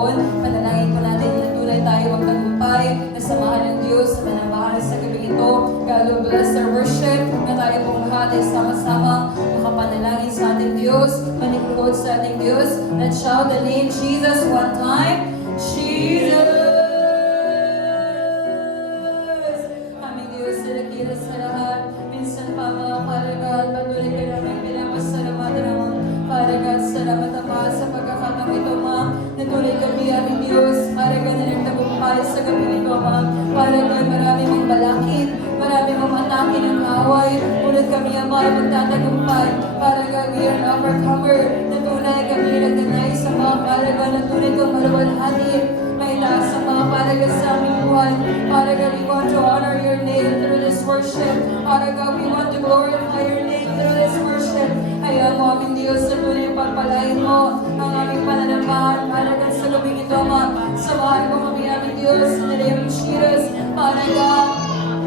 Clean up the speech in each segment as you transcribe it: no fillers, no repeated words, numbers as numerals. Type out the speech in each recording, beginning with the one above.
Panginoon. Panalangin po natin na tunay tayo magtagumpay, na samahan ng Diyos na manamahal sa gabi ito. God will bless our worship, na tayo pong lahat ay sama-sama makapanalangin sa ating Diyos, manikluhod sa ating Diyos. Let's shout the name Jesus one time. Jesus! Aming Diyos, sinakita sa lahat. Minsan pa mga paragal, patuloy ka namin pinapasalamatan naman. Paragal, salamat Ama sa pagkakataong ito, Ma. Natuloy kami, aming Diyos. Paragal na nagtagumpay sa gabi nito, Ma. Paragal, marami mong balakid, marami mong atake ng away. Ulit kami, Ama, ay magtatagumpay. Paragal, we are an overcomer. Natunay kami nagdanay sa mga paragal. Natunay kang maluwalhati. May taas sa mga paragal sa aming buhay. Paragal, we want to honor your name through this worship. Paragal, we want to glorify your name through this worship. Kaya mo, aming Diyos, na tunay ang pagpalain mo ang aming pananambahan. Paragal sa gabing ito, Ama. Samahan mo kami, aming Diyos, in the name of Jesus. Paragal,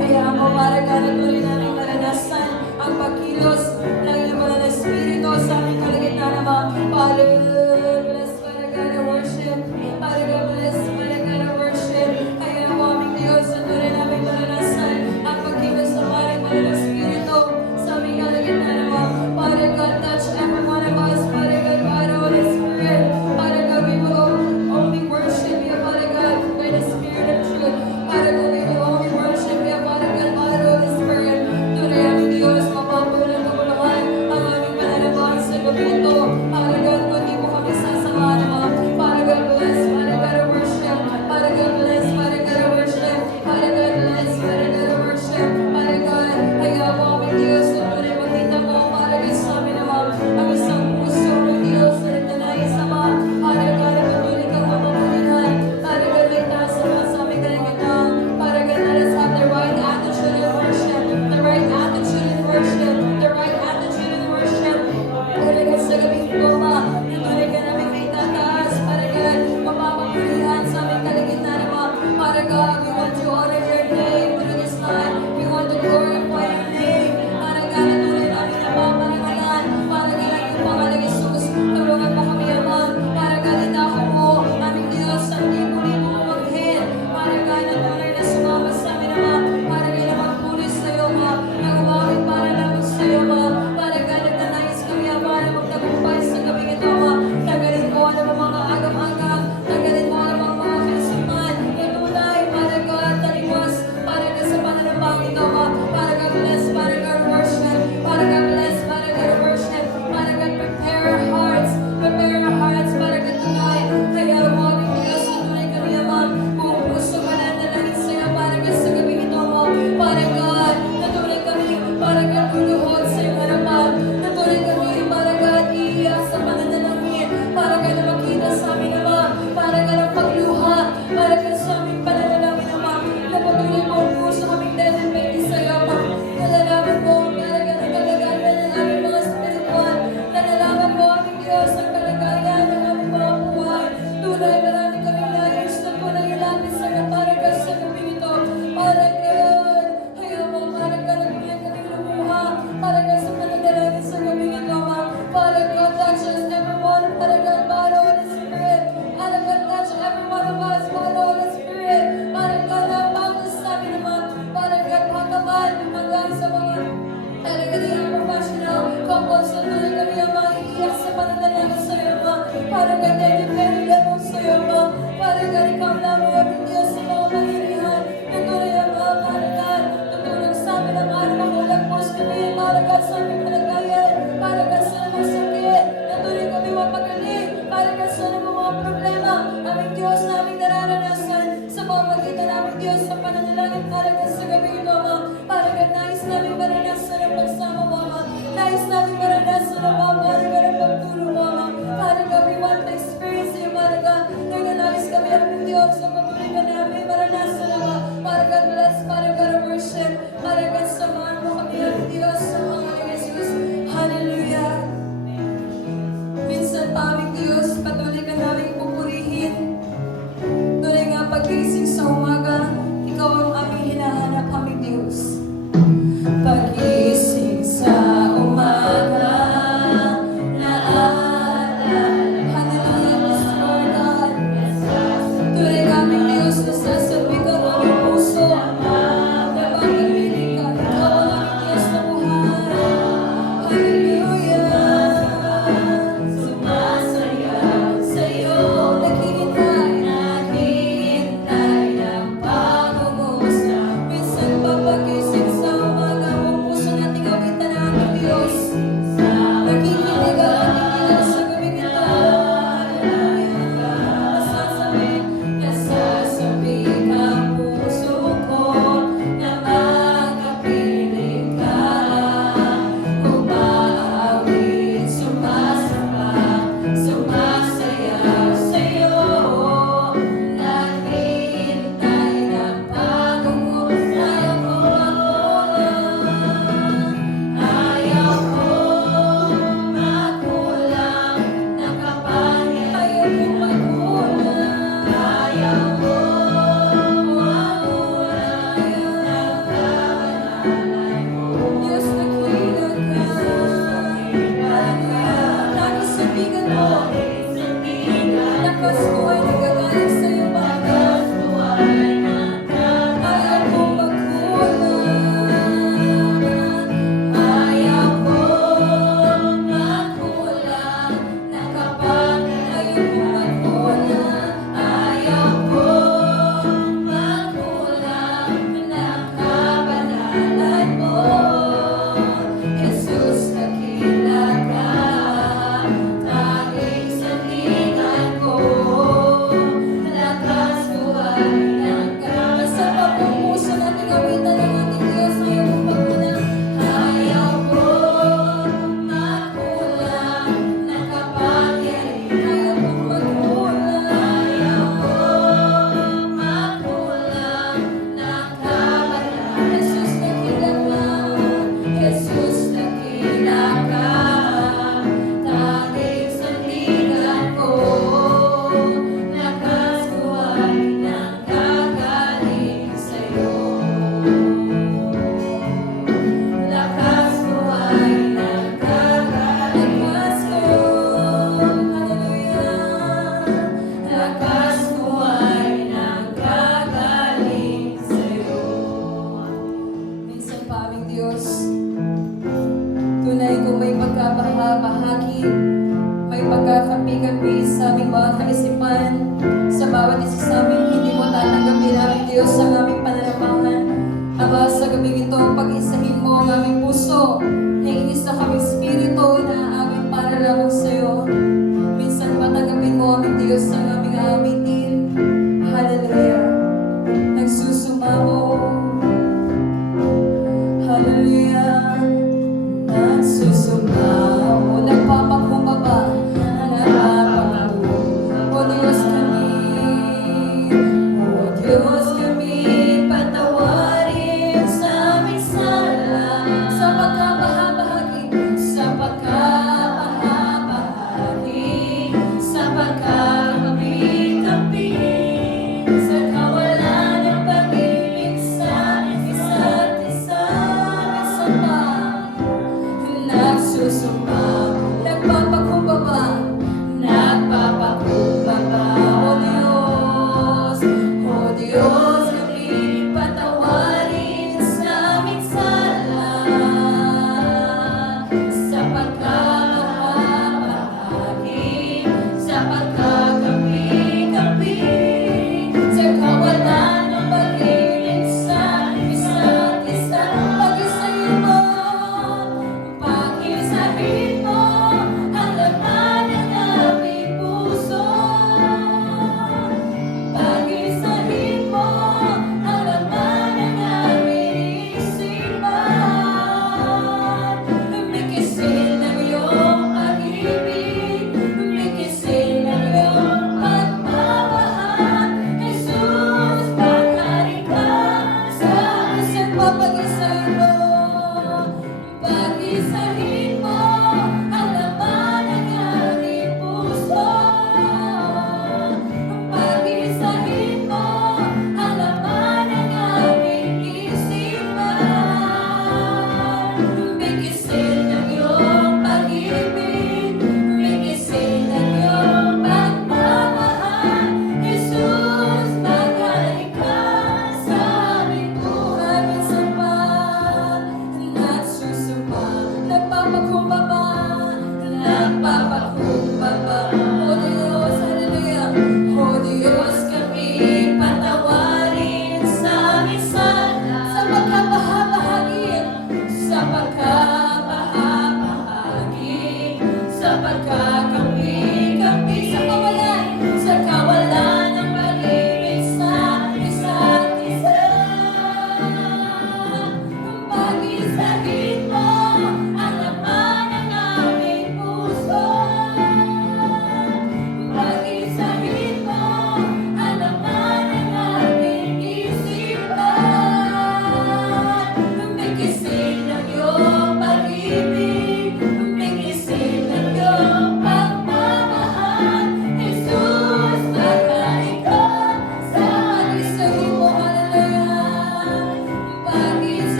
kaya mo, paragal, na tunay namin maranasan ang pagkilos ng iyong banal na Espiritu sa aming kalagitnaan, Ama. Paragal, bless, paragal, na worship. Paragal, bless, paragal, na worship. Kaya mo, aming Diyos, na tunay namin maranasan ang pagkilos ng aming banal na Espiritu sa aming kalagitnaan, Ama. Paragal, touch every one of us. Paragal, God, Holy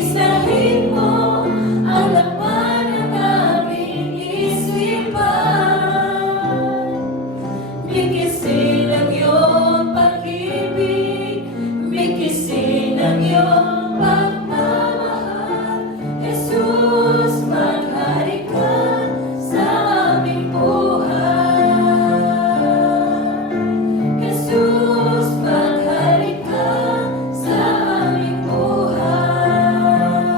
Isahin mo ang laman ng aming isipan. Bigkisin ang iyong pag-ibig, bigkisin ang iyong pagmamahal. Jesus, maghari ka sa aming buhay. Jesus, maghari ka sa aming buhay.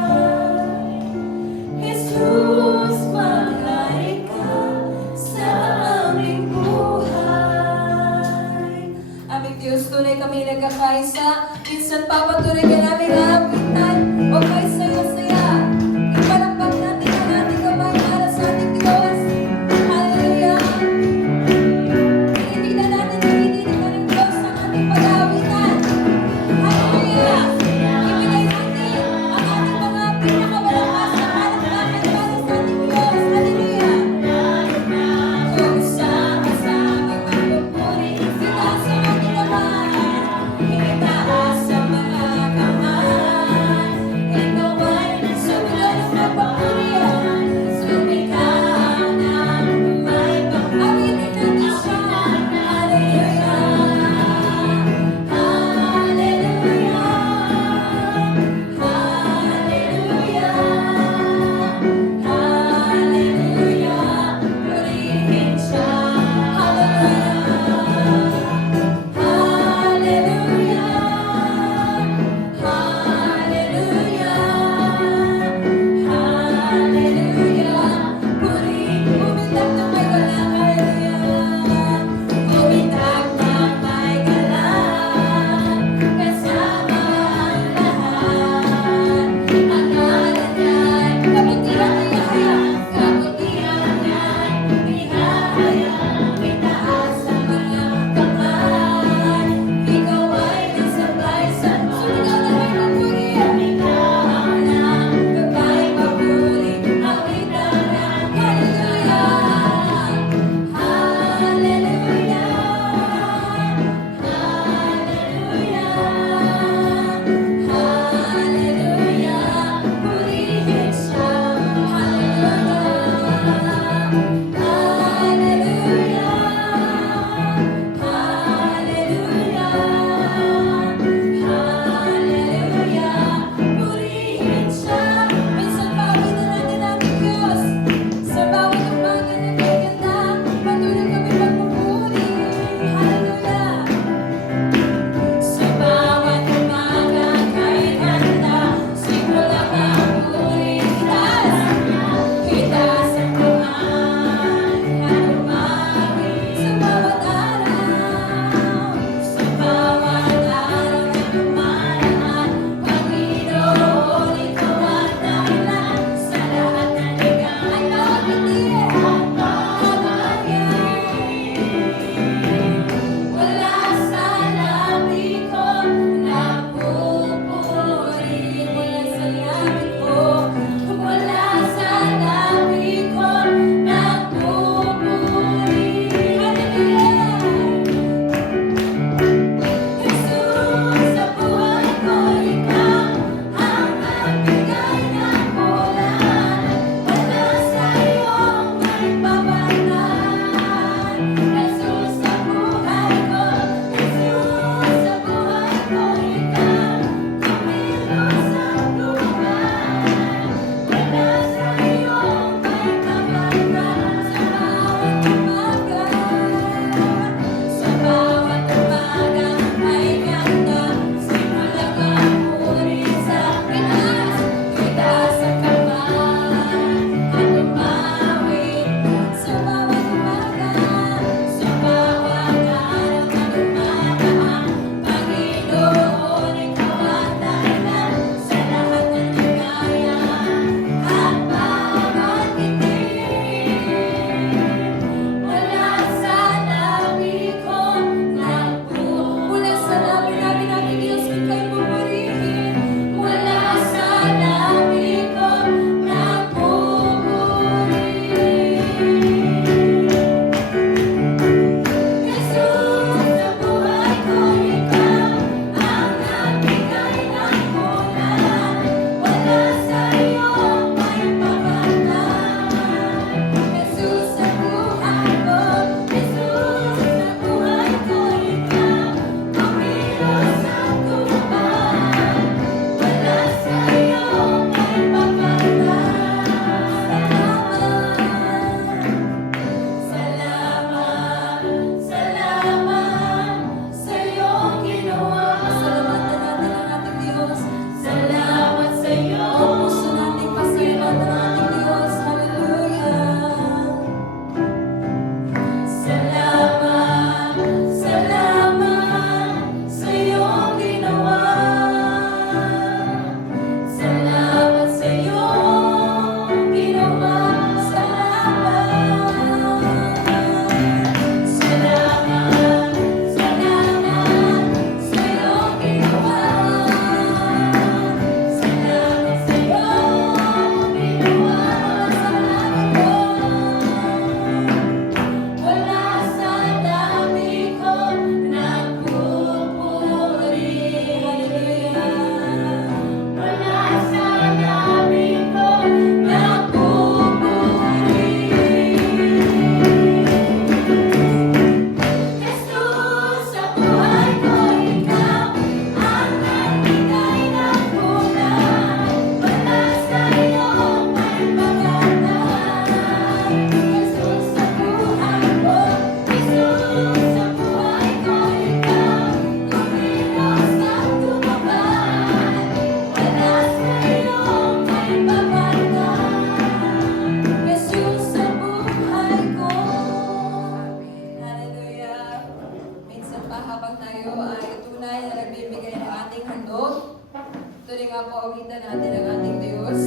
Diyos.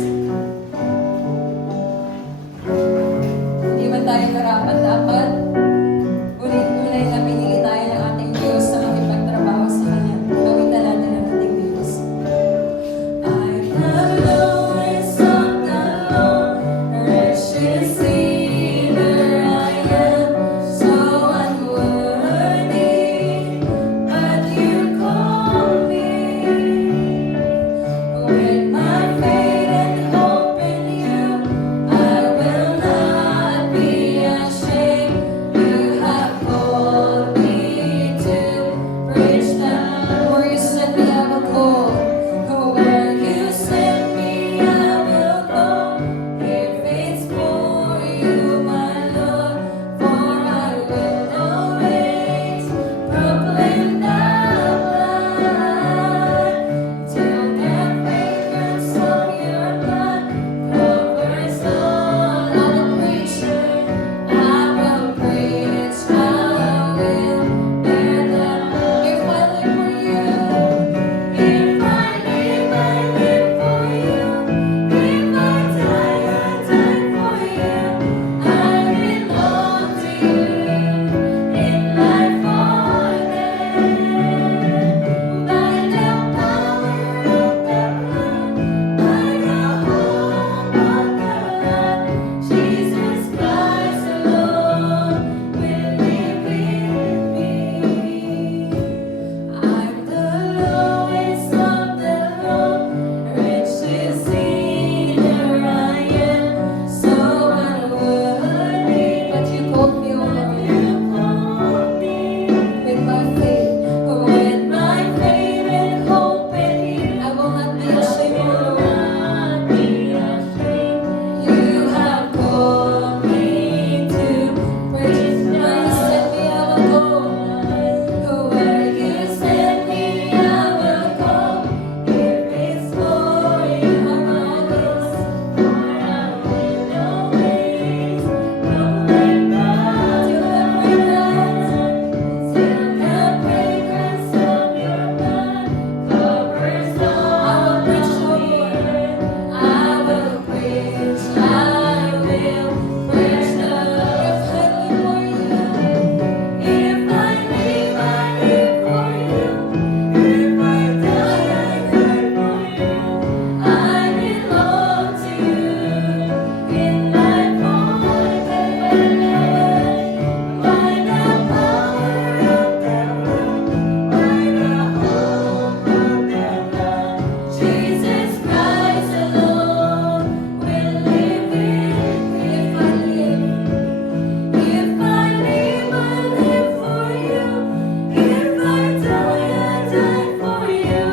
Hindi man tayo karapat-dapat, ulit-ulay na pinili tayo ng ating Diyos na makipagtrabaho sa Kanya. Gamitan natin ang ating Diyos. I'm the lowest of the low, wretched sinner I am, so unworthy, but you call me. With my faith and hope in you, I will not be ashamed. You have called me to preach the where you sent me, I will go. Where you sent me, I will go. If it's for you, my Lord, for I will always proclaim the blood till the fragrance of your blood covers all. I will preach it, I will preach, I will bear the if I live for you. If I live for you. If I die, I die for you. I belong to you in life or death. By the power of the blood, by the hope of the Lord, Jesus Christ alone will live in me. I'm the lowest of the low, richest sinner I am, so unworthy, but you called me over. With my faith and hope in you, I will not be ashamed. You have called me to preach. Where you sent me, I will go. Where you sent me, I will go. If it's for you, I will always, proclaim God till the fragrance of your blood covers all. I will preach your word. I will preach. I will preach the if I live for you. If I live for you. If I die, I die for you. I belong to you in life or death. By the power of the blood, by the hope of the Lord, Jesus Christ alone will live in me. If I live for you. If I die, I die for you.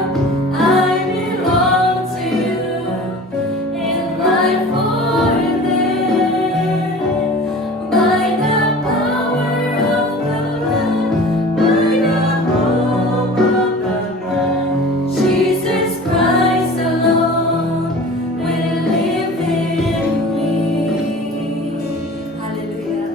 I belong to you in life or death. By the power of the blood, by the hope of the Lord, Jesus Christ alone will live in me. Hallelujah.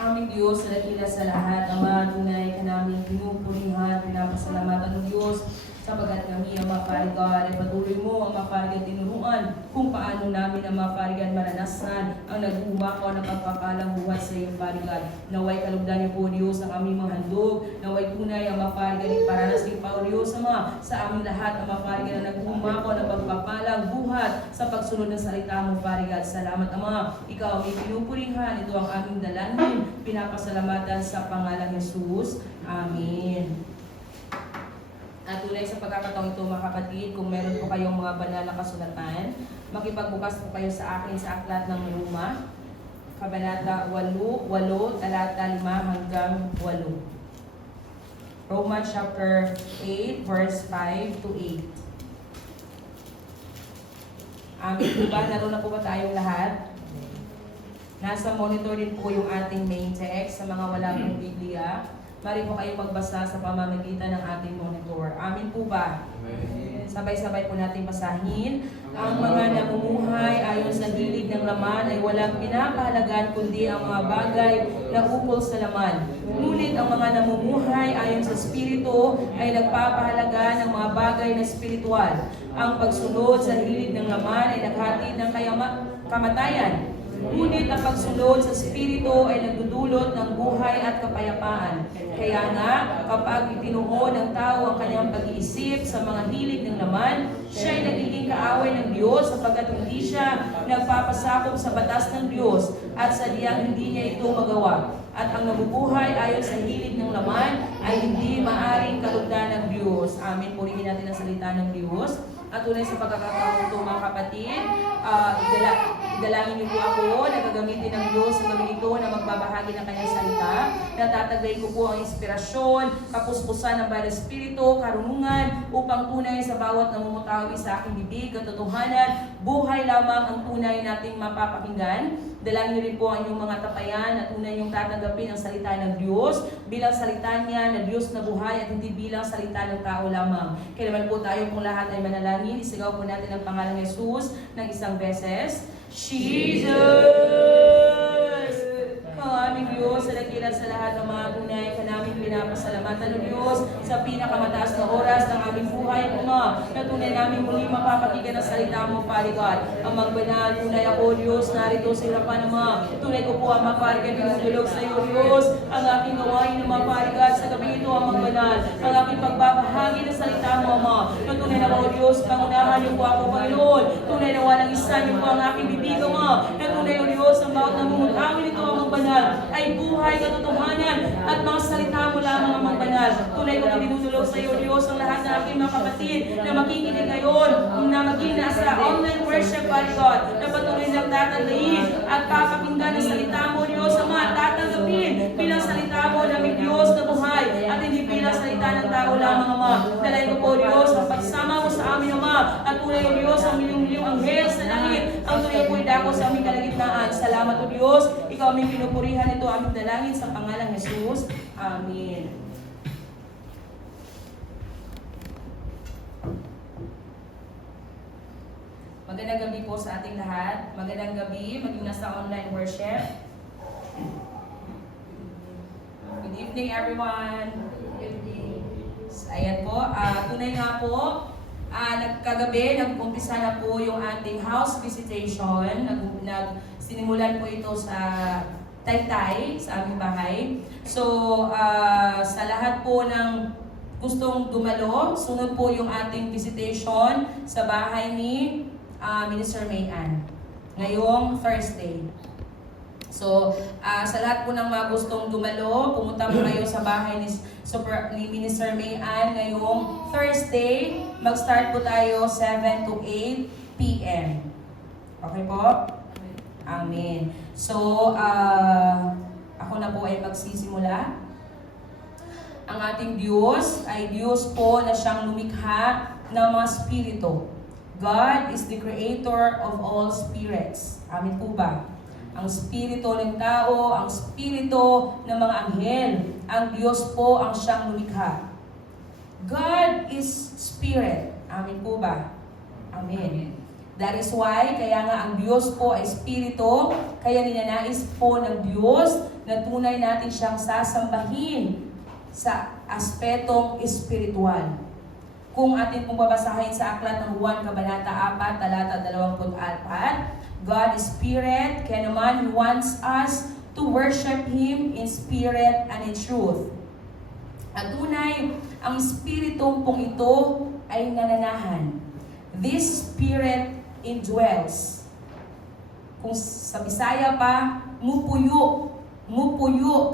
Aming Diyos na dakila sa lahat, Ama, tunay ka namin pinupurihan, pinapasalamatan ng Diyos sapagat kami ang maparigan ay patuloy mo ang maparigan tinuruan kung paano namin ang maparigan maranasan ang nag-umakaw na pagpapalang buhay sa iyong parigan. Naway kalugdan niyo po Diyos ang aming mga handog, naway tunay ang maparigan iparanas ni Pao Diyos Ama sa aming lahat ang maparigan na nag-umakaw na pagpapalang buhat sa pagsunod ng salita mo parigan. Salamat Ama, ikaw ang may pinupurihan, ito ang aming dalangin, pinapasalamatan sa pangalang Jesus. Amen. At tunay sa pagkakataong ito mga kapatid, kung meron po kayong mga banal na kasulatan, makipagbukas po kayo sa akin sa Aklat ng Roma, Kabanata 8, talata 5 hanggang 8. Roma chapter 8, verse 5 to 8. Amin po ba? Naroon na po ba tayong lahat? Nasa monitor din po yung ating main text sa mga wala pong Biblia. Mari po kayo magbasa sa pamamagitan ng ating monitor. Amin po ba? Amen. Sabay-sabay po natin basahin Ang mga namumuhay ayon sa hilig ng laman ay walang pinapahalagan kundi ang mga bagay na ukol sa laman. Ngunit ang mga namumuhay ayon sa Espiritu ay nagpapahalaga ng mga bagay na espiritual. Ang pagsunod sa hilig ng laman ay naghatid ng kamatayan. Ngunit ang pagsunod sa Espiritu ay nagdudulot ng buhay at kapayapaan. Kaya nga, kapag itinuho ng tao ang kanyang pag-iisip sa mga hilig ng laman, siya ay nagiging kaaway ng Diyos sapagkat hindi siya nagpapasakop sa batas ng Diyos at sadyang hindi niya ito magawa. At ang nabubuhay ayon sa hilig ng laman ay hindi maaring kalugdan ng Diyos. Amen. Purihin natin ang salita ng Diyos. At tunay sa pagkakataon ito, mga kapatid, idalangin niyo po ako na gagamitin ng Diyos sa gabi ito na magbabahagi ng kanyang salita. Natatagay ko po ang inspirasyon, kapuspusan ng Banal Espiritu, karunungan, upang tunay sa bawat namumutawi sa aking bibig, katotohanan, buhay lamang ang tunay nating mapapakinggan. Dalangin niyo rin po ang inyong mga tapayan na tunay yung tatanggapin ang salita ng Diyos bilang salita niya na Diyos na buhay at hindi bilang salita ng tao lamang. Kaya naman po tayo kung lahat ay manalangin, isigaw po natin ang pangalan ng Jesus ng isang beses. Jesus! Ang aming Diyos, sa dakilan sa lahat ng mga tunay ka namin pinapasalamatan ng Diyos sa pinakamataas na oras ng aming buhay, Ama, na tunay namin muli mapapakinggan ang salita mo, Father God. Ang magbanal, tunay ako, Diyos, narito sa hirapan, Ama. Tunay ko po ang Father God, pinutulog sa iyo, Diyos. Ang aking gawain, Ama, Father God, sa gabi ito ang magbanal. Ang aking pagbabahagi ng salita mo, Ama. Na tunay na ako, Diyos, pangunahan niyo po ako, Panginoon. Tunay na walang isa niyo po ang aking bibig, Ama. Na tunay, O Diyos, ang bawat namumutawin ito ang magbanal ay buhay, katotohanan, at mga salita mo lamang ang magbanal. Tunay ko pinutulog sa iyo, Diyos, ang lahat ng aking mga kapatid na makikinig ngayon, na maging nasa online worship, Father God, na patuloy ng tatandayin at papakinggan ang salita mo, Diyos, Ama, tatanggapin bilang salita mo na may Diyos na buhay at hindi bilang salita ng tao lamang, Ama. Dalayan ko po, Diyos, ang pagsama mo sa amin, Ama, at tunay, O Diyos, ang milyong-milyong anghel sa langit, ang tunay po idako sa aming kalagitnaan. Salamat, O Diyos, ikaw aming pinupurihan, ito aming dalangin sa pangalang Jesus. Amen. Magandang gabi po sa ating lahat. Magandang gabi, maging nasa online worship. Good evening, everyone. Good evening. Ayan po, tunay nga po, nagkagabi, nag-umpisa na po yung ating house visitation. Sinimulan po ito sa Taytay, sa aming bahay. So, sa lahat po ng gustong dumalo, sunod po yung ating visitation sa bahay ni Minister Mayan ngayong Thursday. So, sa lahat po ng mga gustong dumalo, pumunta po kayo sa bahay ni Minister Mayan ngayong Thursday. Mag-start po tayo 7 to 8 p.m. Okay po? Amen. So, ako na po ay magsisimula. Ang ating Diyos ay Diyos po na siyang lumikha ng mga spirito. God is the creator of all spirits. Amen po ba? Ang spirito ng tao, ang spirito ng mga anghel, ang Diyos po ang siyang lumikha. God is spirit. Amen po ba? Amen. That is why, kaya nga ang Diyos po ay spirito, kaya ninanais po ng Diyos na tunay natin siyang sasambahin sa aspetong espiritual. Kung atin pong babasahin sa aklat ng Juan Kabanata 4, talata 24, God is spirit, kaya naman He wants us to worship Him in spirit and in truth. At tunay, ang spiritong pong ito ay nananahan. This spirit indwells. Kung sa Bisaya pa, mupuyo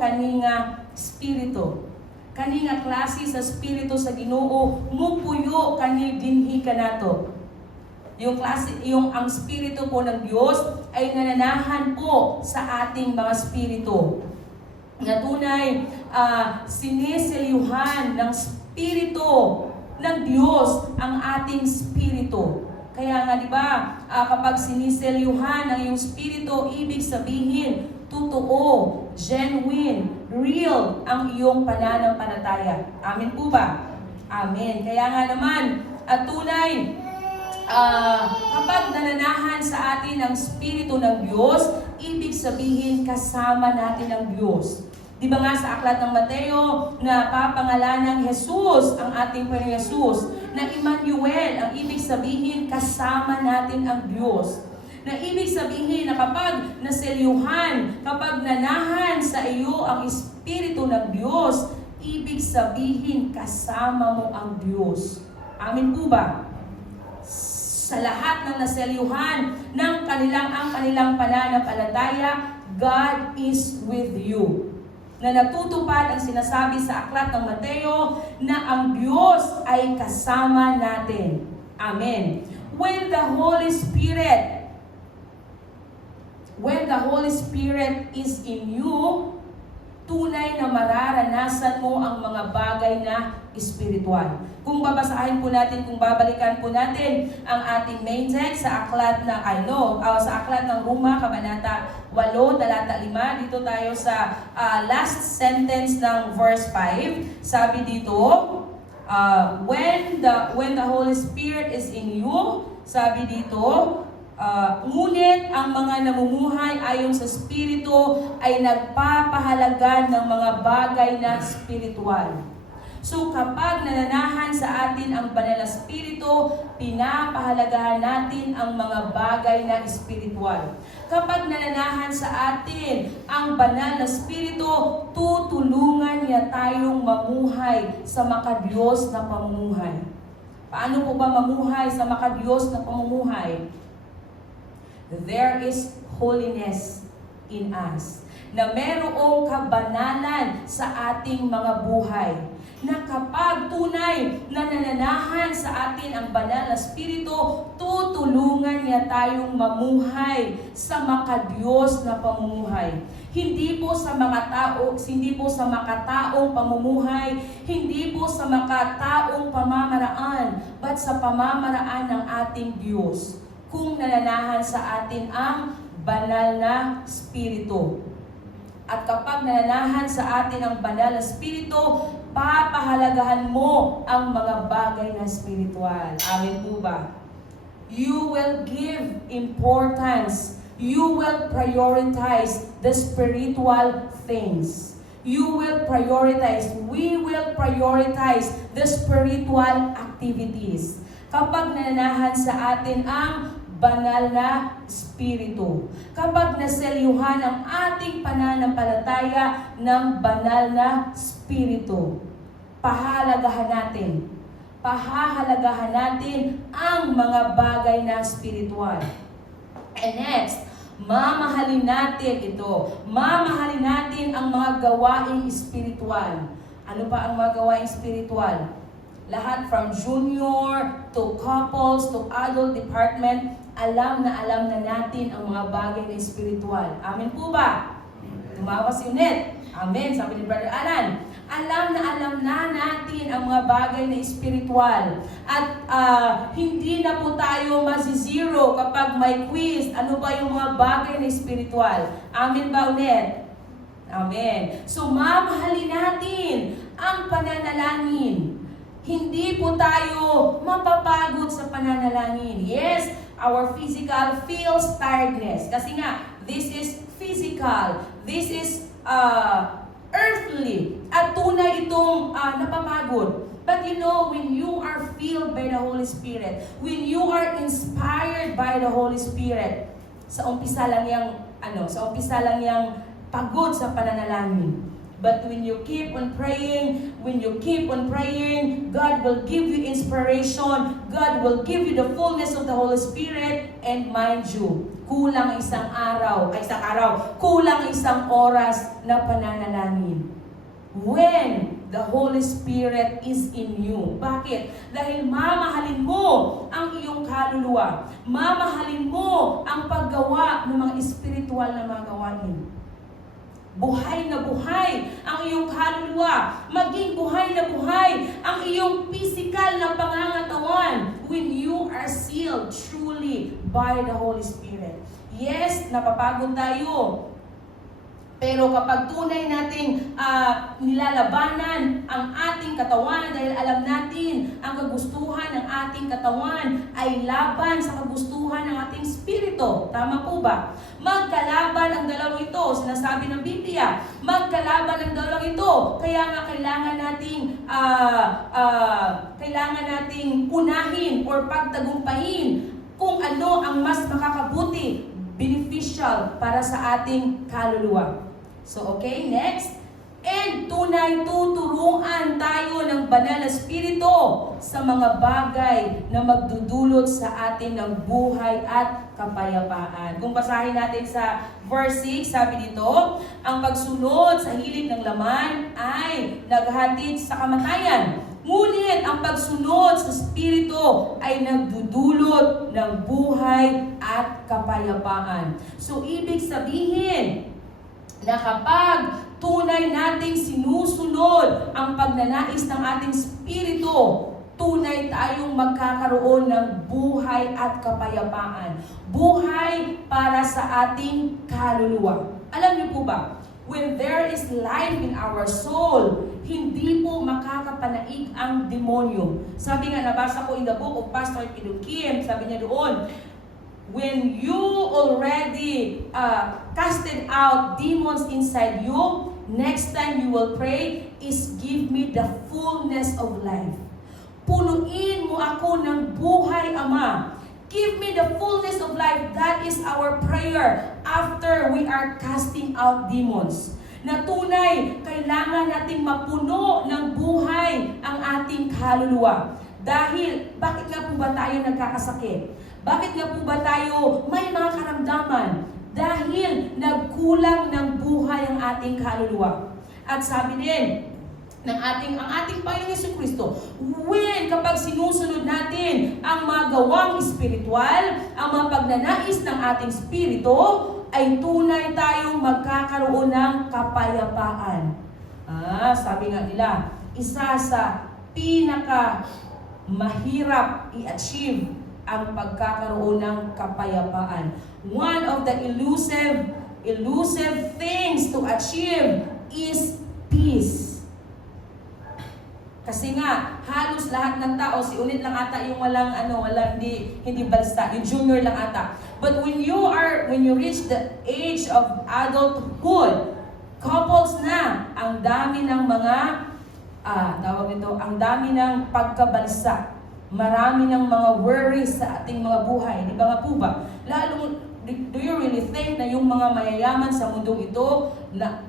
kaninga spirito. Kaninga klase sa spirito sa Ginoo, mupuyo kani dinhi kanato. Yung ang spirito po ng Diyos ay nananahan po sa ating mga spirito. Na tunay, siniselyuhan ng spirito ng Diyos ang ating spirito. Kaya nga, di ba, kapag siniselyuhan ng iyong spirito, ibig sabihin, totoo, genuine, real ang iyong pananampalataya. Amen po ba? Amen. Kaya nga naman, at tunay, kapag nananahan sa atin ang Espiritu ng Diyos, ibig sabihin kasama natin ang Diyos. Di ba nga sa aklat ng Mateo na papangalan ng Jesus, ang ating Panginoong Jesus, na Emmanuel, ang ibig sabihin kasama natin ang Diyos. Na ibig sabihin na kapag naselyuhan, kapag nanahan sa iyo ang Espiritu ng Diyos, ibig sabihin kasama mo ang Diyos. Amin po ba? Sa lahat ng naselyuhan ng ang kanilang pananampalataya, God is with you. Na natutupad ang sinasabi sa aklat ng Mateo na ang Diyos ay kasama natin. Amen. When the Holy Spirit is in you, tunay na mararanasan mo ang mga bagay na espiritual. Kung babasahin po natin, kung babalikan po natin ang ating main text sa aklat ng sa aklat ng Roma, kabanata 8, talata 5, dito tayo sa last sentence ng verse 5. Sabi dito, when the Holy Spirit is in you, sabi dito, ngunit ang mga namumuhay ayon sa Espiritu ay nagpapahalaga ng mga bagay na espiritual. So kapag nananahan sa atin ang banal na Espiritu, pinapahalagahan natin ang mga bagay na espiritual. Kapag nananahan sa atin ang banal na Espiritu, tutulungan niya tayong mamuhay sa makadiyos na pamumuhay. Paano po ba mamuhay sa makadiyos na pamumuhay? There is holiness in us. Na merong kabanalan sa ating mga buhay. Na kapag tunay na nananahan sa atin ang banal na Espiritu, tutulungan niya tayong mamuhay sa makadiyos na pamumuhay. Hindi po sa makataong pamumuhay, hindi po sa makataong pamamaraan, but sa pamamaraan ng ating Diyos. Kung nananahan sa atin ang banal na Espiritu. At kapag nananahan sa atin ang banal na Espiritu, papahalagahan mo ang mga bagay na espiritual. Amen po ba? You will give importance. You will prioritize the spiritual things. You will prioritize. We will prioritize the spiritual activities. Kapag nananahan sa atin ang banal na Espiritu. Kapag naselyuhan ang ating pananampalataya ng banal na Espiritu, pahahalagahan natin ang mga bagay na spiritual. And next, mamahalin natin ito. Mamahalin natin ang mga gawaing espiritual. Ano pa ang mga gawaing espiritual? Lahat from junior to couples to adult department, alam na natin ang mga bagay na espiritual. Amen po ba? Tumawa si Unet. Amen, sabi ni Brother Alan. Alam na natin ang mga bagay na espiritual. At hindi na po tayo mazizero kapag may quiz. Ano ba yung mga bagay na espiritual? Amen ba, Unet? Amen. So, mamahalin natin ang pananalangin. Hindi po tayo mapapagod sa pananalangin. Yes, our physical feels tiredness. Kasi nga, this is physical. This is earthly. At tunay itong napapagod. But you know, when you are filled by the Holy Spirit, when you are inspired by the Holy Spirit, sa umpisa lang yang pagod sa pananalangin. But when you keep on praying, God will give you inspiration. God will give you the fullness of the Holy Spirit. And mind you, kulang isang oras na pananalangin. When the Holy Spirit is in you. Bakit? Dahil mamahalin mo ang iyong kaluluwa. Mamahalin mo ang paggawa ng mga espiritual na mga gawain. Buhay na buhay ang iyong kaluluwa. Maging buhay na buhay ang iyong physical na pangangatawan when you are sealed truly by the Holy Spirit. Yes, napapagod tayo. Pero kapag tunay nating nilalabanan ang ating katawan dahil alam natin ang kagustuhan ng ating katawan ay laban sa kagustuhan ng ating spirito. Tama po ba? Magkalaban ang dalawang ito. Sinasabi ng Biblia, magkalaban ang dalawang ito. Kaya nga kailangan nating unahin or pagtagumpahin kung ano ang mas makakabuti, beneficial para sa ating kaluluwa. So, okay, next. And tunay tuturuan tayo ng banal na spirito sa mga bagay na magdudulot sa atin ng buhay at kapayapaan. Kung basahin natin sa verse 6, sabi dito, ang pagsunod sa hilig ng laman ay naghatid sa kamatayan. Ngunit ang pagsunod sa spirito ay nagdudulot ng buhay at kapayapaan. So, ibig sabihin na kapag tunay nating sinusunod ang pagnanais ng ating spirito, tunay tayong magkakaroon ng buhay at kapayapaan. Buhay para sa ating kaluluwa. Alam niyo po ba, when there is life in our soul, hindi po makakapanaig ang demonyo. Sabi nga, nabasa ko in the book of Pastor Pilukim, sabi niya doon, when you already casted out demons inside you, next time you will pray is give me the fullness of life. Punuin mo ako ng buhay, Ama. Give me the fullness of life. That is our prayer after we are casting out demons. Na tunay, kailangan nating mapuno ng buhay ang ating kaluluwa. Dahil, bakit nga po ba tayo nagkakasakit? Bakit nga po ba tayo may mga karamdaman? Dahil nagkulang ng buhay ang ating kaluluwa. At sabi din ng ang ating Panginoong Jesucristo, kapag sinusunod natin ang mga gawang espiritual, ang mga pagnanais ng ating spirito, ay tunay tayong magkakaroon ng kapayapaan. Sabi nga nila, isa sa pinaka mahirap i-achieve ang pagkakaroon ng kapayapaan. One of the elusive things to achieve is peace. Kasi nga, halos lahat ng tao, si Unit lang ata yung hindi balsa, yung junior lang ata. But when you reach the age of adulthood, couples na, ang dami ng mga, ang dami ng pagkabalsa. Marami ng mga worries sa ating mga buhay. Di ba nga po ba? Do you really think na yung mga mayayaman sa mundong ito na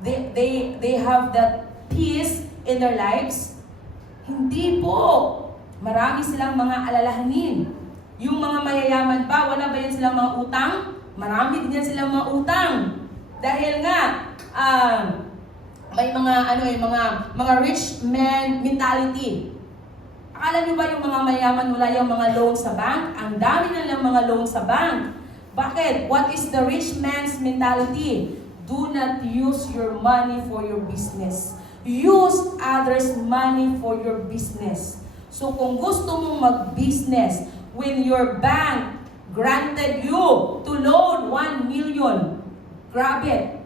they have that peace in their lives? Hindi po. Marami silang mga alalahanin. Yung mga mayayaman ba, wala ba yan silang mga utang? Marami din yan silang mga utang. Dahil nga, may mga rich man mentality. Akala niyo ba yung mga mayaman wala yung mga loan sa bank? Ang dami na lang mga loan sa bank. Bakit? What is the rich man's mentality? Do not use your money for your business. Use others' money for your business. So kung gusto mong mag-business, when your bank granted you to loan 1 million, grab it.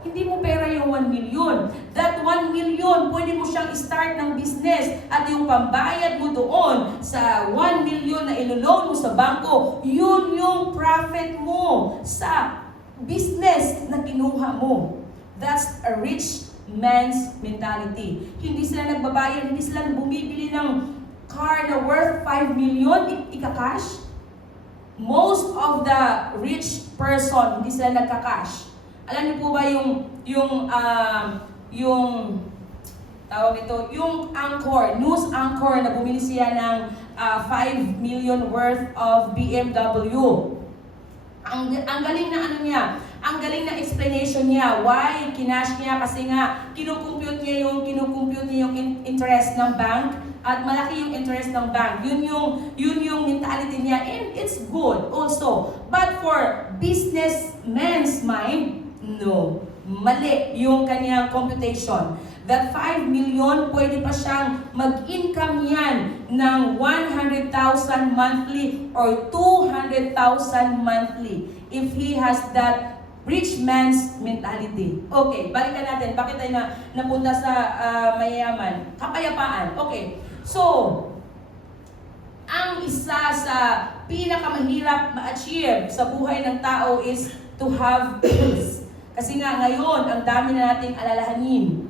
Hindi mo pera yung 1 million. That 1 million, pwede mo siyang start ng business at yung pambayad mo doon sa 1 million na ilo-loan mo sa bangko, yun yung profit mo sa business na kinuha mo. That's a rich man's mentality. Hindi sila nagbabayad, hindi sila bumibili ng car na worth 5 million, ika-cash. Most of the rich person, hindi sila nagka-cash. Alam niyo po ba yung anchor, news anchor na bumili siya ng 5 million worth of BMW. Ang galing na ang galing na explanation niya, why kinash niya, kasi nga kinukompute niya yung interest ng bank at malaki yung interest ng bank. Yun yung mentality niya, and it's good also. But for businessman's mind, no, mali yung kanyang computation. That 5 million, pwede pa siyang mag-income yan ng 100,000 monthly or 200,000 monthly if he has that Rich man's mentality. Okay, balikan natin. Bakit tayo napunta sa mayayaman? Kapayapaan. Okay. So, ang isa sa pinakamahirap ma-achieve sa buhay ng tao is to have peace. Kasi nga ngayon, ang dami na nating alalahanin.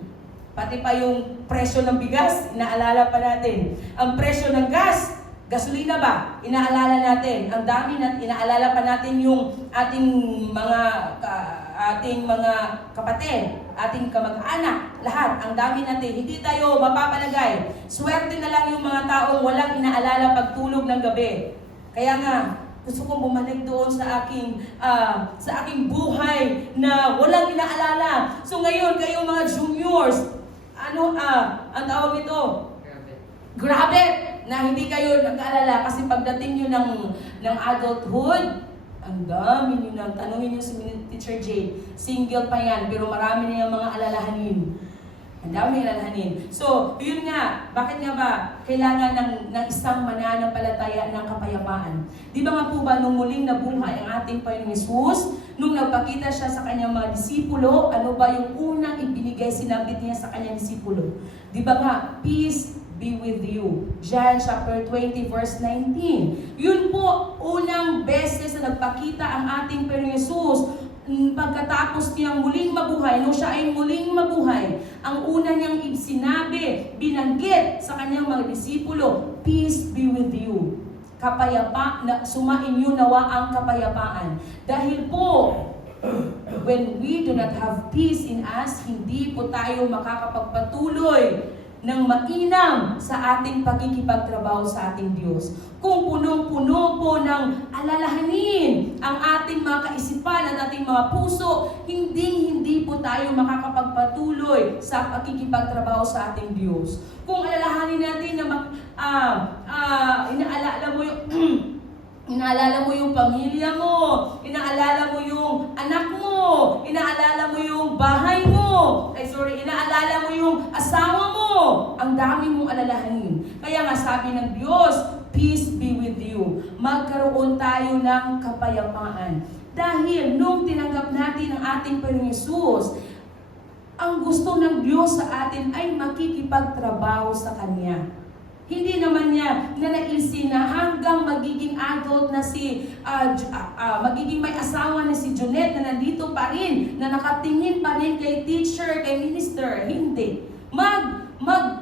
Pati pa yung presyo ng bigas, inaalala pa natin. Ang presyo ng gas, gasolina ba? Inaalala natin. Ang dami na inaalala pa natin yung ating mga kapatid, ating kamag-anak, lahat. Ang dami natin. Hindi tayo mapapalagay. Swerte na lang yung mga taong walang inaalala pagtulog ng gabi. Kaya nga, gusto kong bumalik doon sa aking buhay na walang inaalala. So ngayon, kayong mga juniors, ang tawag nito? Grabe! Na hindi kayo nag-aalala kasi pagdating nyo ng adulthood, ang dami nyo nang tanungin nyo si Teacher Jade, single pa yan, pero marami na yung mga alalahanin. Ang dami alalahanin. So, yun nga, bakit nga ba kailangan ng isang mananampalataya ng kapayapaan? Di ba nga po ba, nung muling nabuhay ang ating Panginoong Hesus, nung nagpakita siya sa kanyang mga disipulo, ano ba yung unang ibinigay, sinabit niya sa kanyang disipulo? Di ba nga, peace be with you. John chapter 20 verse 19. Yun po, unang beses na nagpakita ang ating Panginoong Hesus pagkatapos niyang muling mabuhay, nung siya ay muling mabuhay, ang una niyang sinabi, binanggit sa kanyang mga disipulo, peace be with you. Sumainyo nawa ang kapayapaan. Dahil po, when we do not have peace in us, hindi po tayo makakapagpatuloy ng mainam sa ating pagkikipagtrabaho sa ating Diyos. Kung punong-puno po ng alalahanin ang ating mga kaisipan at ating mga puso, hindi po tayo makakapagpatuloy sa pagkikipagtrabaho sa ating Diyos. Kung alalahanin natin na inaalala mo yung pamilya mo, inaalala mo yung anak mo, inaalala mo yung bahay mo, inaalala mo yung asawa mo, ang dami mong alalahanin. Kaya nga sabi ng Diyos, peace be with you. Magkaroon tayo ng kapayapaan. Dahil nung tinanggap natin ang ating Panginoong Hesus, ang gusto ng Diyos sa atin ay makikipagtrabaho sa Kanya. Hindi naman niya nanaisin na hanggang magiging adult na magiging may asawa na si Junette na nandito pa rin, na nakatingin pa rin kay teacher, kay minister. Hindi.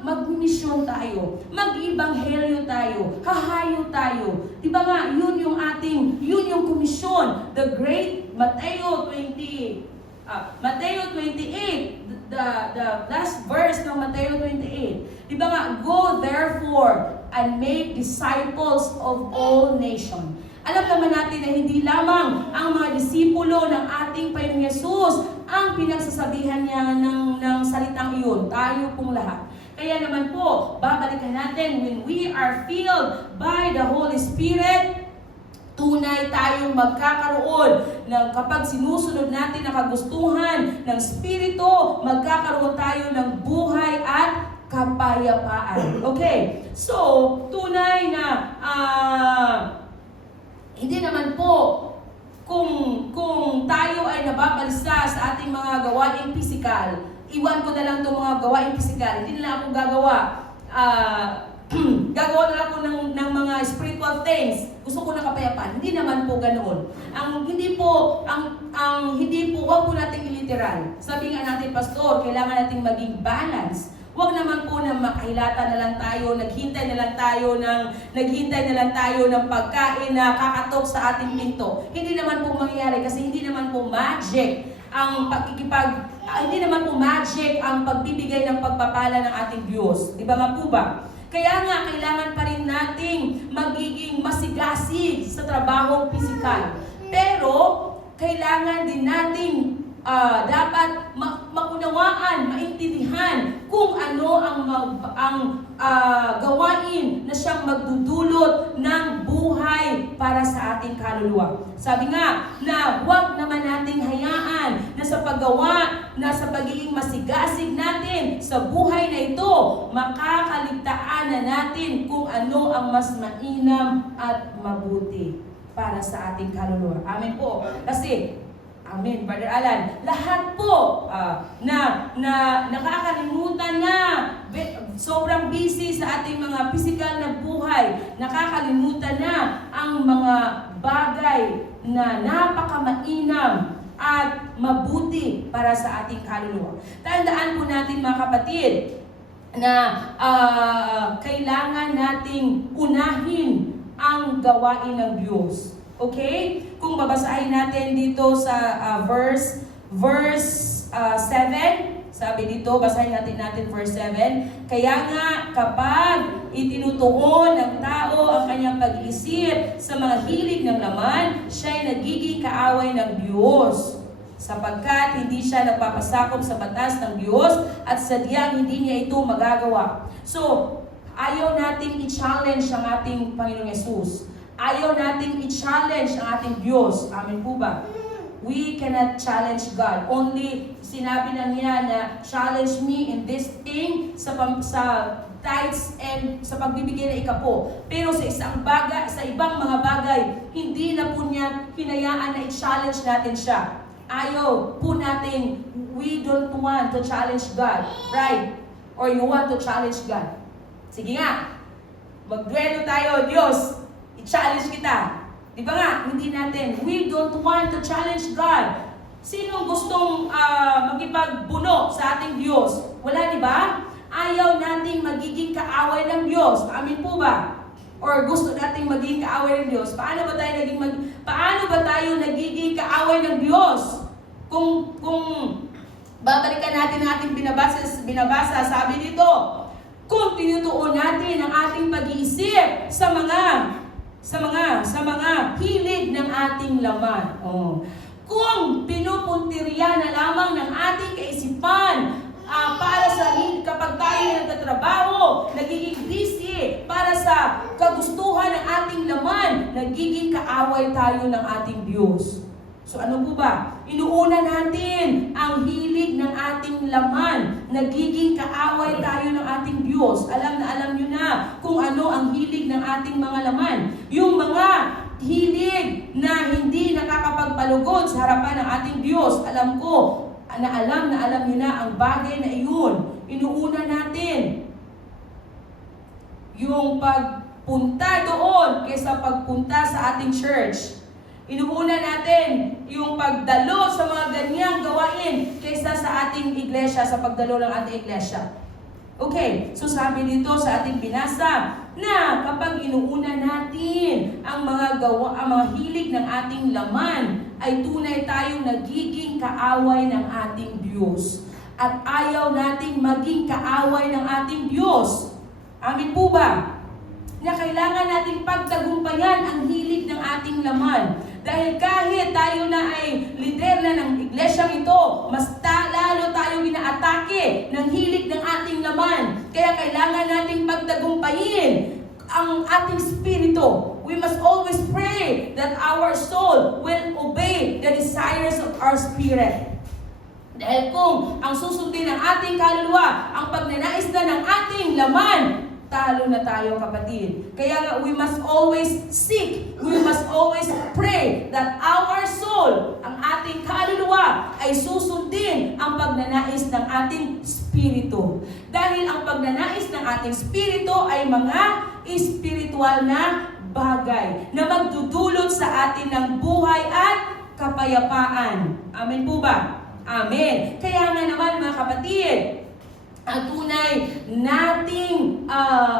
Magmisyon tayo, mag-ibanghelyo tayo, hahayo tayo. Diba nga, yun yung komisyon. The great Mateo 28, the last verse ng Mateo 28. Diba nga, go therefore and make disciples of all nations. Alam naman natin na hindi lamang ang mga disipulo ng ating Panginoong Hesus ang pinagsasabihan niya ng salitang iyon. Tayo pong lahat. Kaya naman po, babalikan natin, when we are filled by the Holy Spirit, tunay tayong magkakaroon ng kapag sinusunod natin ang kagustuhan ng Espiritu, magkakaroon tayo ng buhay at kapayapaan. Okay, so tunay na hindi naman po kung tayo ay nababalisa sa ating mga gawaing pisikal, iwan ko na lang itong mga gawaing pisikal, hindi na lang ako gagawa. Gagawa na lang ako ng mga spiritual things. Gusto ko ng kapayapaan. Hindi naman po ganoon. Hindi po, wag po nating iliteral. Sabi nga natin, Pastor, kailangan nating maging balance. Wag naman po na makahilata na lang tayo, naghintay na lang tayo ng pagkain na kakatok sa ating pinto. Hindi naman po mangyayari kasi hindi naman po magic ang hindi naman po magic ang pagbibigay ng pagpapala ng ating Diyos. Di ba nga po ba? Kaya nga, kailangan pa rin nating magiging masigasig sa trabahong pisikal. Pero, kailangan din nating dapat maunawaan, maintindihan kung ano ang gawain na siyang magdudulot ng buhay para sa ating kaluluwa. Sabi nga na huwag naman nating hayaan na sa paggawa, na sa pagiging masigasig natin sa buhay na ito, makakaligtaan na natin kung ano ang mas mainam at mabuti para sa ating kaluluwa. Amen po. Kasi Amen, Brother Alan. Lahat po na nakakalimutan na, sobrang busy sa ating mga physical na buhay, nakakalimutan na ang mga bagay na napakamainam at mabuti para sa ating kaluluwa. Tandaan po natin mga kapatid na kailangan nating unahin ang gawain ng Diyos. Okay? Kung babasahin natin dito sa verse 7, sabi dito, basahin natin verse 7. Kaya nga, kapag itinutuon ng tao ang kanyang pag-iisip sa mga hilig ng laman, siya'y nagiging kaaway ng Diyos. Sapagkat hindi siya nagpapasakop sa batas ng Diyos at sadyang hindi niya ito magagawa. So, ayaw nating i-challenge ang ating Panginoong Yesus. Ayaw nating i-challenge ang ating Diyos. Amen po ba? We cannot challenge God. Only sinabi lang niya na challenge me in this thing sa tithes and sa pagbibigay na ikapo. Pero sa ibang mga bagay, hindi na po niya hinayaan na i-challenge natin siya. Ayaw po natin, we don't want to challenge God. Right? Or you want to challenge God. Sige nga, magduelo tayo, Diyos. I-challenge kita. Di ba nga, hindi natin. We don't want to challenge God. Sinong gustong magipagbuno sa ating Diyos? Wala, di ba? Ayaw nating magiging kaaway ng Diyos. Amin po ba? Or gusto nating magiging kaaway ng Diyos? Paano ba tayo nagiging kaaway ng Diyos? Kung babalikan natin ang ating binabasa, sabi dito, kung tinutuon natin ang ating pag-iisip sa mga hilig ng ating laman. Kung pinupuntirya na lamang ng ating kaisipan para sa kapag tayo nagtatrabaho, nagiging busy para sa kagustuhan ng ating laman, nagiging kaaway tayo ng ating Diyos. So ano po ba? Inuuna natin ang hilig ng ating laman. Nagiging kaaway tayo ng ating Diyos. Alam nyo na kung ano ang hilig ng ating mga laman. Yung mga hilig na hindi nakakapagpalugod sa harapan ng ating Diyos. Alam nyo na ang bagay na iyon. Inuuna natin yung pagpunta doon kaysa pagpunta sa ating church. Inuuna natin yung pagdalo sa mga ganyang gawain kaysa sa ating iglesia, sa pagdalo ng ating iglesia. Okay, so sabi dito sa ating binasa na kapag inuuna natin ang mga hilig ng ating laman, ay tunay tayong nagiging kaaway ng ating Diyos. At ayaw nating maging kaaway ng ating Diyos. Amin po ba? Na kailangan nating pagtagumpayan ang hilig ng ating laman. Dahil kahit tayo na ay lider na ng iglesyang ito, mas lalo tayong inaatake ng hilig ng ating laman. Kaya kailangan nating pagtagumpayin ang ating spirito. We must always pray that our soul will obey the desires of our spirit. Dahil kung ang susundin ng ating kaluluwa, ang pagnanais na ng ating laman, talo na tayo, kapatid. Kaya nga, we must always seek, we must always pray that our soul, ang ating kaluluwa, ay susundin ang pagnanais ng ating spirito. Dahil ang pagnanais ng ating spirito ay mga espiritual na bagay na magdudulot sa atin ng buhay at kapayapaan. Amen po ba? Amen. Kaya nga naman mga kapatid, ang tunay nating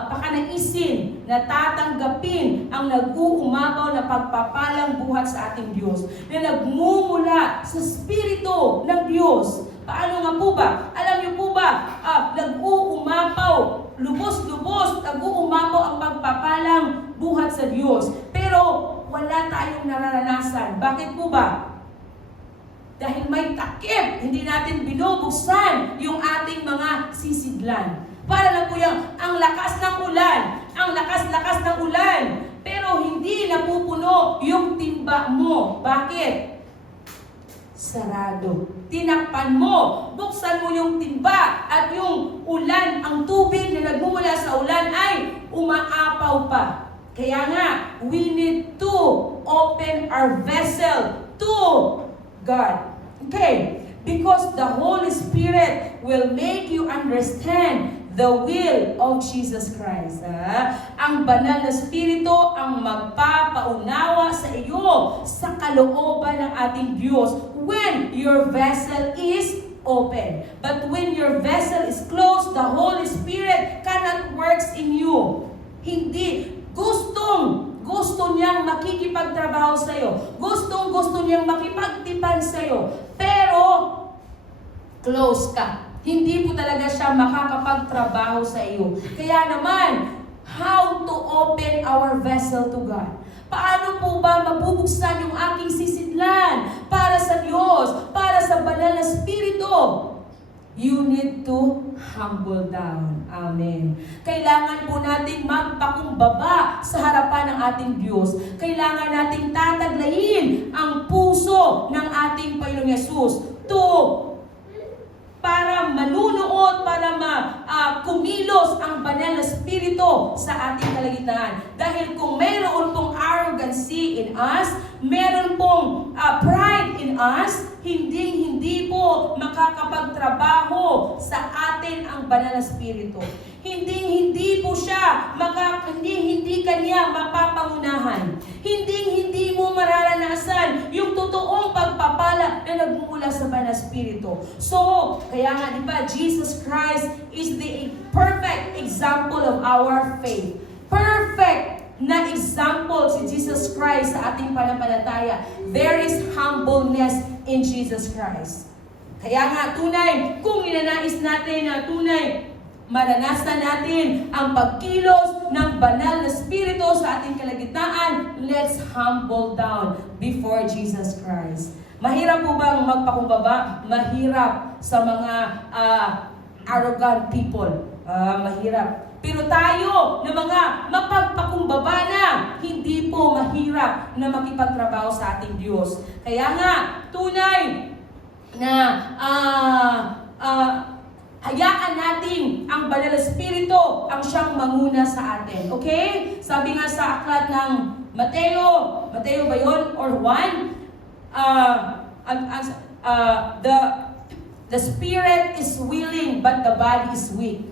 pakanaisin na tatanggapin ang nag-uumapaw na pagpapalang buhat sa ating Diyos na nagmumula sa Espiritu ng Diyos. Paano nga po ba? Alam niyo po ba, nag-uumapaw, lubos-lubos, nag-uumapaw ang pagpapalang buhat sa Diyos. Pero wala tayong nararanasan. Bakit po ba? Dahil may takip, hindi natin binubuksan yung ating mga sisidlan. Para lang po yung, ang lakas ng ulan, ang lakas-lakas ng ulan, pero hindi napupuno yung timba mo. Bakit? Sarado. Tinakpan mo, buksan mo yung timba, at yung ulan, ang tubig na nagmumula sa ulan ay umaapaw pa. Kaya nga, we need to open our vessel to God. Okay, because the Holy Spirit will make you understand the will of Jesus Christ. Ang banal na Espiritu ang magpapaunawa sa iyo sa kalooban ng ating Diyos when your vessel is open. But when your vessel is closed, the Holy Spirit cannot work in you. Hindi. Gusto niyang makikipagtrabaho sa iyo. Gusto niyang makipagtipan sa iyo. Pero, close ka. Hindi po talaga siya makakapagtrabaho sa iyo. Kaya naman, how to open our vessel to God? Paano po ba mabubuksan yung aking sisidlan para sa Diyos, para sa banal na Espiritu? You need to humble down. Amen. Kailangan po natin magpakumbaba sa harapan ng ating Diyos. Kailangan nating tataglayin ang puso ng ating Panginoong Yesus para manunood, para kumilos ang banal na Espiritu sa ating kalagitnaan. Dahil kung mayroon pong arrogancy in us, meron pong pride in us, hindi po makakapagtrabaho sa atin ang banal na Espiritu. Hindi po siya, hindi kanya mapapangunahan. Hindi mo mararanasan yung totoong pagpapala na nagmumula sa banal na Espiritu. So, kaya nga, di ba, Jesus Christ is the perfect example of our faith. Perfect na example si Jesus Christ sa ating pananampalataya. There is humbleness in Jesus Christ. Kaya nga, tunay, kung ninanais natin na tunay, maranasan natin ang pagkilos ng banal na Espiritu sa ating kalagitnaan, let's humble down before Jesus Christ. Mahirap po bang magpakumbaba? Mahirap sa mga arrogant people. Mahirap. Pero tayo na mga mapagpakumbaba na, hindi po mahirap na makipagtrabaho sa ating Diyos. Kaya nga, tunay na hayaan natin ang banal na Espiritu ang siyang manguna sa atin. Okay? Sabi nga sa aklat ng Mateo ba yun? Or Juan? The spirit is willing but the body is weak.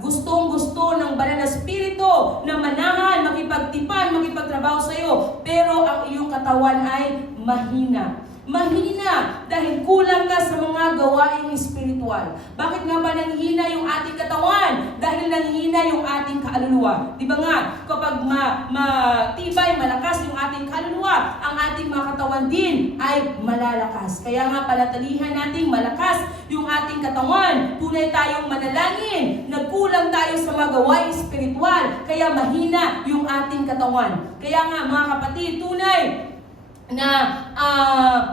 Gustong-gusto ng banal na Espiritu na manahan, makipagtipan, makipagtrabaho sa iyo, pero ang iyong katawan ay mahina. Mahina dahil kulang ka sa mga gawaing espiritual. Bakit nga ba nanghina yung ating katawan? Dahil nanghina yung ating kaluluwa. Di ba nga, kapag matibay, malakas yung ating kaluluwa, ang ating mga katawan din ay malalakas. Kaya nga palatalihan nating malakas yung ating katawan. Tunay tayong manalangin. Nagkulang tayo sa mga gawaing espiritual. Kaya mahina yung ating katawan. Kaya nga mga kapatid, tunay na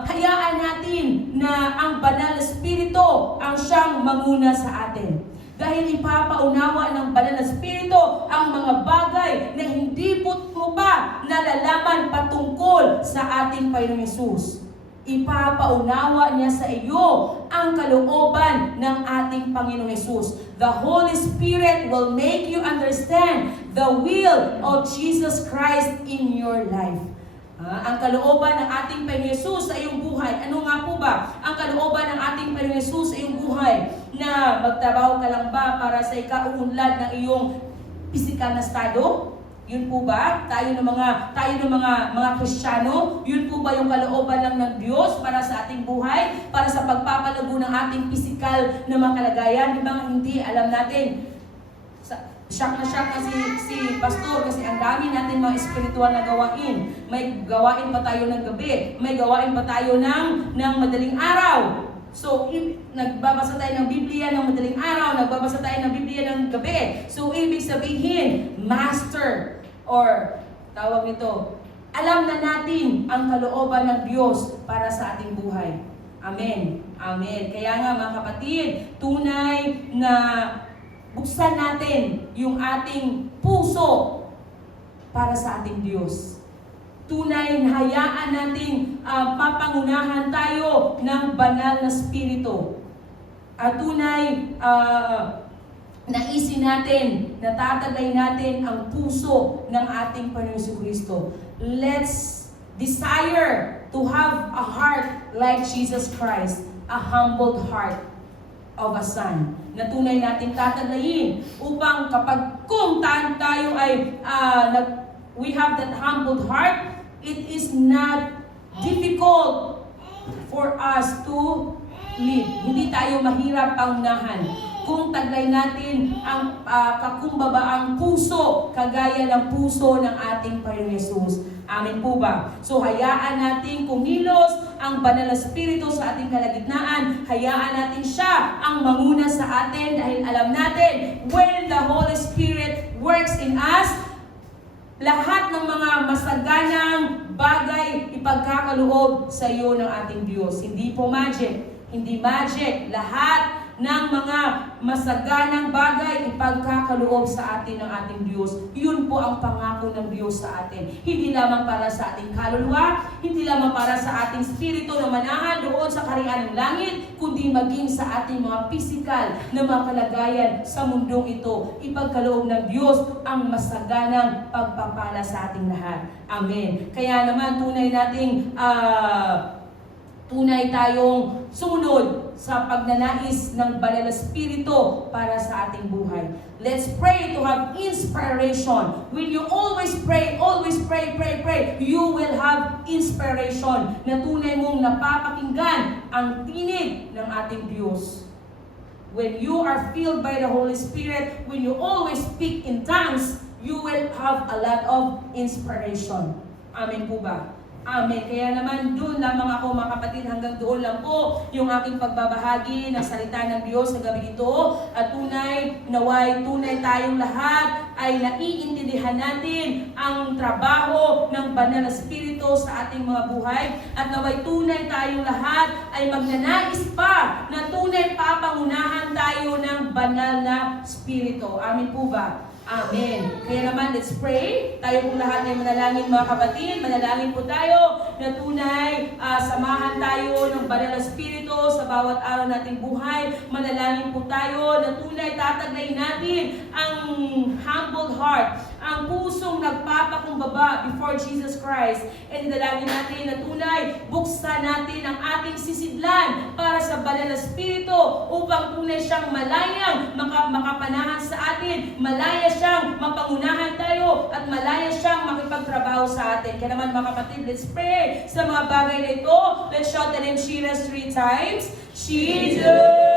hayaan natin na ang banal na Espiritu ang siyang manguna sa atin. Dahil ipapaunawa ng banal na Espiritu ang mga bagay na hindi mo pa nalalaman patungkol sa ating Panginoong Yesus. Ipapaunawa niya sa iyo ang kalooban ng ating Panginoong Yesus. The Holy Spirit will make you understand the will of Jesus Christ in your life. Ang kalooban ng ating Panginoong Yesus sa iyong buhay. Ano nga po ba? Ang kalooban ng ating Panginoong Yesus sa iyong buhay na magtrabaho ka lang ba para sa ikauunlad ng iyong pisikal na estado? Yun po ba? Tayo ng mga Kristiyano, yun po ba yung kalooban lang ng Diyos para sa ating buhay? Para sa pagpapalago ng ating pisikal na mga kalagayan? Di ba hindi? Alam natin, shock na si pastor kasi ang dami natin mga espiritual na gawain. May gawain pa tayo ng gabi, may gawain pa tayo ng madaling araw. So, nagbabasa tayo ng Biblia ng madaling araw, nagbabasa tayo ng Biblia ng gabi. So, ibig sabihin, master or tawag nito, alam na natin ang kalooban ng Diyos para sa ating buhay. Amen. Amen. Kaya nga mga kapatid, tunay na buksan natin yung ating puso para sa ating Diyos. Tunay na hayaan nating papangunahan tayo ng banal na Espiritu. At tunay naisin natin, natatagay natin ang puso ng ating Panginoon Jesucristo. Let's desire to have a heart like Jesus Christ, a humbled heart of a son, na tunay nating tataglayin upang kapag kung tayo ay we have that humbled heart, it is not difficult for us to live. Hindi tayo mahirap paunahan kung taglay natin ang kakumbabaang puso, kagaya ng puso ng ating Panginoong Yesus. Amen po ba? So hayaan natin kumilos ang Banal na Espiritu sa ating kalagitnaan. Hayaan natin siya ang manguna sa atin dahil alam natin, when the Holy Spirit works in us, lahat ng mga masaganang bagay ipagkakaloob sa iyo ng ating Diyos. Hindi po magic. Hindi magic. Lahat ng mga masaganang bagay ipagkakaloob sa atin ng ating Diyos. Yun po ang pangako ng Diyos sa atin. Hindi lamang para sa ating kaluluwa, hindi lamang para sa ating spirito na manahan doon sa kaharian ng langit, kundi maging sa ating mga pisikal na mga kalagayan sa mundong ito. Ipagkaloob ng Diyos ang masaganang pagpapala sa ating lahat. Amen. Kaya naman tunay tayong sumunod sa pagnanais ng Banal na Espiritu para sa ating buhay. Let's pray to have inspiration. When you always pray, pray, you will have inspiration na tunay mong napapakinggan ang tinig ng ating Diyos. When you are filled by the Holy Spirit, when you always speak in tongues, you will have a lot of inspiration. Amen po ba? Amen. Kaya naman doon lamang ako mga kapatid, hanggang doon lang po yung aking pagbabahagi ng salita ng Diyos sa gabi ito. At naway tunay tayong lahat ay naiintindihan natin ang trabaho ng Banal na Espiritu sa ating mga buhay. At naway tunay tayong lahat ay magnanais pa na tunay papangunahan tayo ng Banal na Espiritu. Amen po ba? Amen. Kaya naman, let's pray. Tayo pong lahat ay manalangin mga kapatid. Manalangin po tayo na tunay samahan tayo ng Banal na Espiritu sa bawat araw nating buhay. Manalangin po tayo na tunay tataglayin natin ang humble heart, ang pusong nagpapakumbaba before Jesus Christ. And idalangin natin na tunay buksan natin ang ating sisidlan para sa Banal na Espiritu upang tunay siyang malayang makapanahan sa atin, malaya siyang mapangunahan tayo at malaya siyang makipagtrabaho sa atin. Kaya naman mga kapatid, let's pray sa mga bagay na ito. Let's shout the name Jesus 3 times. Jesus!